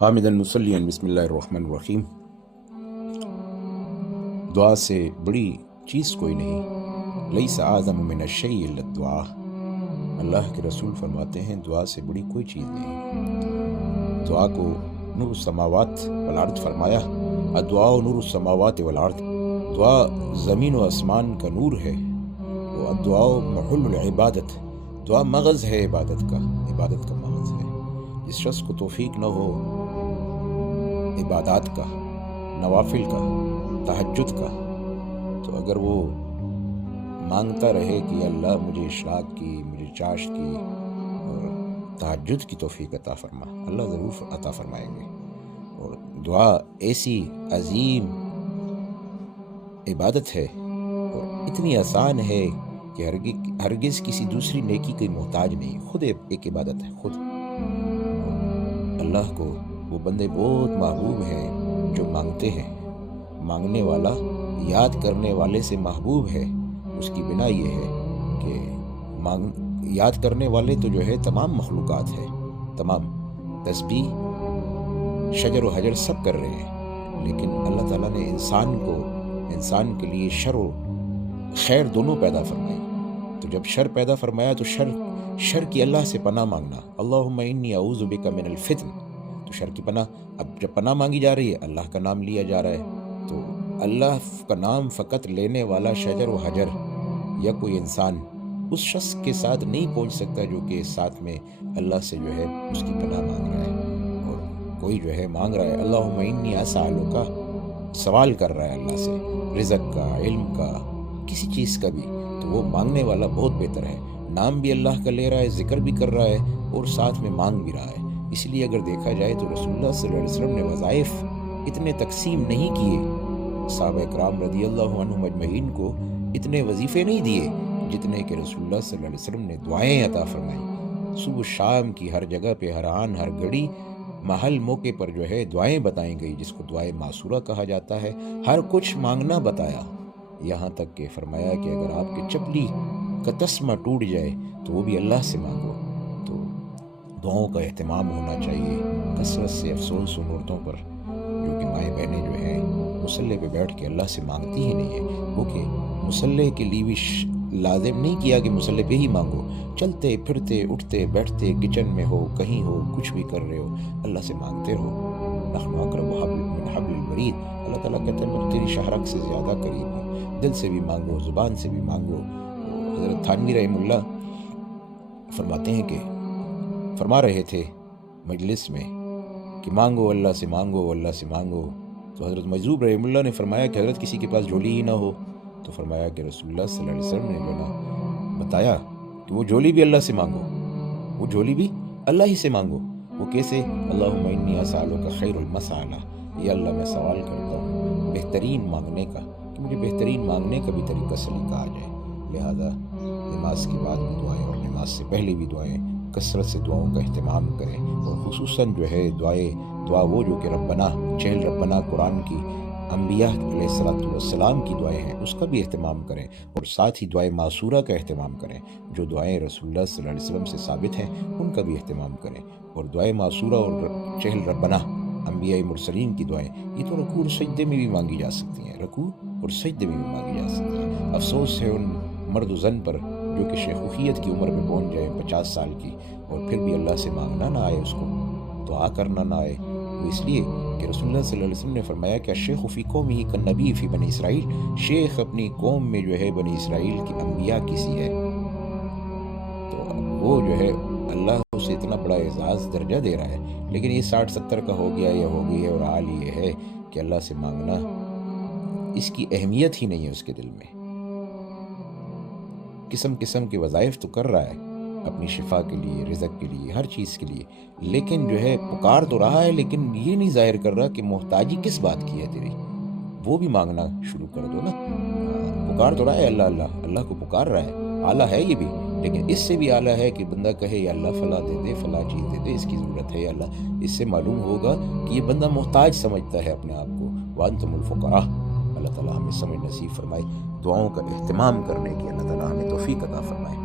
حامدًا مصليًا بسم اللہ الرحمن الرحیم۔ دعا سے بڑی چیز کوئی نہیں، لیس اعظم من الشیء الا الدعاء۔ اللہ کے رسول فرماتے ہیں دعا سے بڑی کوئی چیز نہیں۔ دعا کو نور السماوات والارض فرمایا، الدعاء نور السماوات والارض۔ دعا زمین و آسمان کا نور ہے، وہ الدعاء محل العبادت۔ دعا مغز ہے عبادت کا مغز ہے۔ جس شخص کو توفیق نہ ہو عبادات کا، نوافل کا، تہجد کا، تو اگر وہ مانگتا رہے کہ اللہ مجھے اشراق کی، مجھے چاشت کی اور تہجد کی توفیق عطا فرما، اللہ ضرور عطا فرمائیں گے۔ اور دعا ایسی عظیم عبادت ہے اور اتنی آسان ہے کہ ہرگز کسی دوسری نیکی کی محتاج نہیں، خود ایک عبادت ہے خود۔ اللہ کو وہ بندے بہت محبوب ہیں جو مانگتے ہیں۔ مانگنے والا یاد کرنے والے سے محبوب ہے۔ اس کی بنا یہ ہے کہ یاد کرنے والے تو جو ہے تمام مخلوقات ہے، تمام تسبیح شجر و حجر سب کر رہے ہیں، لیکن اللہ تعالیٰ نے انسان کے لیے شر و خیر دونوں پیدا فرمائی۔ تو جب شر پیدا فرمایا تو شر کی اللہ سے پناہ مانگنا، اللہم انی اعوذ بک من الفتن، تو شر کی پناہ۔ اب جب پناہ مانگی جا رہی ہے، اللہ کا نام لیا جا رہا ہے، تو اللہ کا نام فقط لینے والا شجر و حجر یا کوئی انسان اس شخص کے ساتھ نہیں پہنچ سکتا جو کہ ساتھ میں اللہ سے جو ہے اس کی پناہ مانگ رہا ہے۔ اور کوئی جو ہے مانگ رہا ہے اللہم انی اسألک، سوال کر رہا ہے اللہ سے رزق کا، علم کا، کسی چیز کا بھی، تو وہ مانگنے والا بہت بہتر ہے۔ نام بھی اللہ کا لے رہا ہے، ذکر بھی کر رہا ہے اور ساتھ میں مانگ بھی رہا ہے۔ اس لیے اگر دیکھا جائے تو رسول اللہ صلی اللہ علیہ وسلم نے وظائف اتنے تقسیم نہیں کیے، صحابہ کرام رضی اللہ عنہم اجمعین کو اتنے وظیفے نہیں دیے جتنے کہ رسول اللہ صلی اللہ علیہ وسلم نے دعائیں عطا فرمائیں۔ صبح شام کی ہر جگہ پہ، ہر آن ہر گھڑی محل موقع پر جو ہے دعائیں بتائیں گئی، جس کو دعائیں معصورہ کہا جاتا ہے۔ ہر کچھ مانگنا بتایا، یہاں تک کہ فرمایا کہ اگر آپ کی چپلی کا تسمہ ٹوٹ جائے تو وہ بھی اللہ سے مانگو۔ تو دعاؤں کا اہتمام ہونا چاہیے۔ کثرت سے افسوس ان عورتوں پر جو کہ مائیں بہنیں جو ہیں مصلے پہ بیٹھ کے اللہ سے مانگتی ہی نہیں ہے، وہ کہ مصلے کے لیے بھی لازم نہیں کیا کہ مصلے پہ ہی مانگو، چلتے پھرتے اٹھتے بیٹھتے کچن میں ہو، کہیں ہو، کچھ بھی کر رہے ہو، اللہ سے مانگتے رہو۔ نحن اقرب من حبل الورید، اللہ تعالیٰ کہتے ہیں میں تیری شہرک سے زیادہ قریب ہوں۔ دل سے بھی مانگو، زبان سے بھی مانگو۔ حضرت تھانوی رحمہ اللہ فرماتے ہیں کہ فرما رہے تھے مجلس میں کہ مانگو اللہ سے، مانگو اللہ سے مانگو۔ تو حضرت مجذوب رحمہ اللہ نے فرمایا کہ حضرت کسی کے پاس جھولی ہی نہ ہو، تو فرمایا کہ رسول اللہ صلی اللہ علیہ وسلم نے جو نا بتایا کہ وہ جھولی بھی اللہ سے مانگو، وہ جھولی بھی اللہ ہی سے مانگو۔ وہ کیسے؟ اللہم انی اسألک خیر المسألہ، یا اللہ میں سوال کرتا ہوں بہترین مانگنے کا، کہ مجھے بہترین مانگنے کا بھی طریقہ سلیقہ آ جائے۔ لہذا نماز کے بعد بھی دعائیں اور نماز سے پہلے بھی دعائیں، کثرت سے دعاؤں کا اہتمام کریں۔ اور خصوصاً جو ہے دعا وہ جو کہ ربنا ربنا قرآن کی انبیاء علیہ السلام کی دعائیں ہیں، اس کا بھی اہتمام کریں، اور ساتھ ہی دعائیں معصورہ کا اہتمام کریں۔ جو دعائیں رسول اللہ صلی اللہ علیہ وسلم سے ثابت ہیں ان کا بھی اہتمام کریں۔ اور دعائیں معصورہ اور ربنا انبیاء مرسلین کی دعائیں، یہ تو رکوع اور سجدے میں بھی مانگی جا سکتی ہیں، رکوع اور سجدے میں بھی مانگی جا سکتی ہیں۔ افسوس ہے ان مرد و زن پر جو کہ شیخوخیت کی عمر میں پہنچ جائے 50 سال کی، اور پھر بھی اللہ سے مانگنا نہ آئے، اس کو دعا کرنا نہ آئے۔ وہ اس لیے کہ رسول اللہ صلی اللہ علیہ وسلم نے فرمایا کہ الشیخ فی قومہ کالنبی فی بنی اسرائیل، شیخ اپنی قوم میں جو ہے بنی اسرائیل کی انبیاء کی سی ہے۔ تو وہ جو ہے اللہ اسے اتنا بڑا اعزاز درجہ دے رہا ہے، لیکن یہ 60-70 کا ہو گیا یا ہو گئی ہے، اور حال یہ ہے کہ اللہ سے مانگنا اس کی اہمیت ہی نہیں ہے اس کے دل میں۔ قسم قسم کے وظائف تو کر رہا ہے اپنی شفا کے لیے، رزق کے لیے، ہر چیز کے لیے، لیکن جو ہے پکار تو رہا ہے، لیکن یہ نہیں ظاہر کر رہا کہ محتاجی کس بات کی ہے تیری۔ وہ بھی مانگنا شروع کر دو نا۔ پکار تو رہا ہے اللہ کو پکار رہا ہے، اعلیٰ ہے یہ بھی، لیکن اس سے بھی اعلیٰ ہے کہ بندہ کہے یا اللہ فلاں دے دے، فلاں چیز دے دے، اس کی ضرورت ہے یا اللہ۔ اس سے معلوم ہوگا کہ یہ بندہ محتاج سمجھتا ہے اپنے آپ کو۔ وَأَنْتُمُ الْفُقَرَاءُ، اللہ تعالیٰ ہمیں سمجھ نصیب فرمائے، دعاؤں کا اہتمام کرنے کی اللہ تعالیٰ ہمیں توفیق عطا فرمائے۔